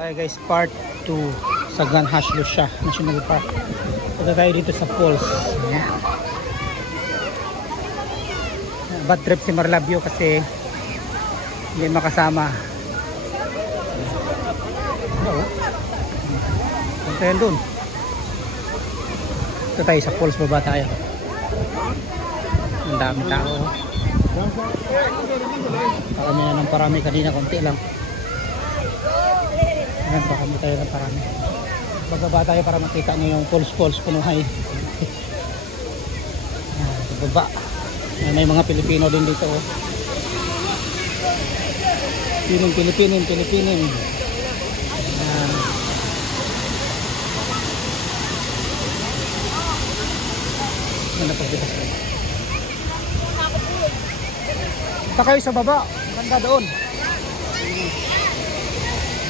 tayo guys, part 2 sa Ganhash Lucia National Park. Punta tayo dito sa falls. Ayan. Bad trip si Marlabio kasi hindi makasama. Punta yan dun. Ito tayo sa falls, baba tayo. Ang dami tao. Parami na ng parami, kanina konti lang. Ayan, parami tayo ng parami. Bababa tayo para makita nyo yung falls Punuhay. Ayan, bababa. Ayan, may mga Pilipino din dito. Oh. Pilipinin. Ayan. Ano pa dito sa'yo? Punta kayo sa baba. Ganda doon.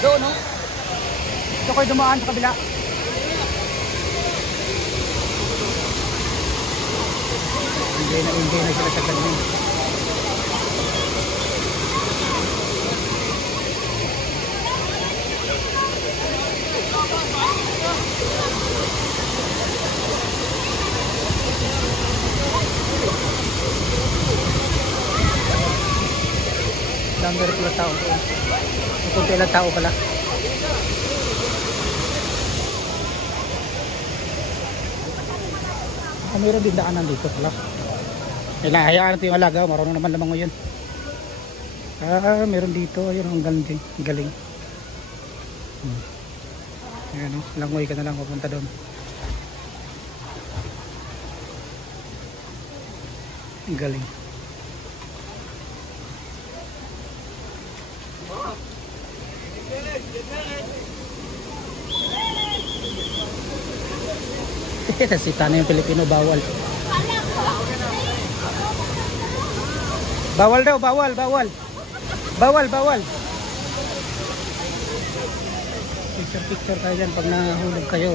Doon, no? Gusto kayo dumaan sa kabila. Hindi na sila sa ganyan. Dami rin pala tao. Kunti lang tao pala. Meron din daanan dito pala. Hayaan natin yung alaga. Marunong naman lamang ngayon. Meron dito. Ayun, ang galing. Ayan, langoy ka na lang papunta doon. Ang galing. Nasita na yung Pilipino, bawal. Bawal daw, bawal. Picture tayo dyan pag nahulog kayo.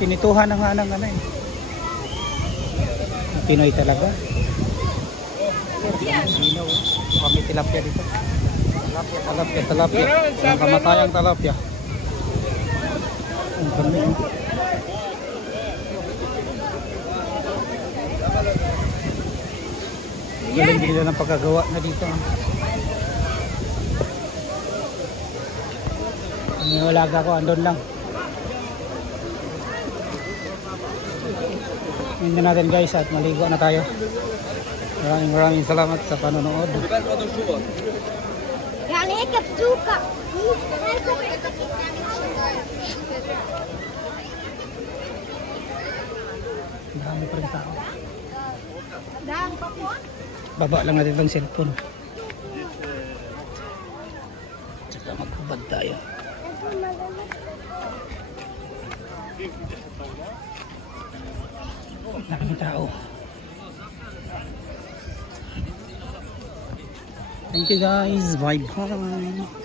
Pinituhan na nga ng ano eh. Pinoy talaga. Kami tilapia dito. Talapia. Ang kamatayang talapia. Ang kami. Galing din nila ng pagkagawa na dito. Ang walaga ko, andun lang. Hindi natin guys at maligo na tayo. Maraming salamat sa panonood. يعني هيك بتوقع marami pa rin tao. Baba lang natin itong cellphone. Tsaka magbabad tayo. Marami tao. Thank you guys. Bye bye.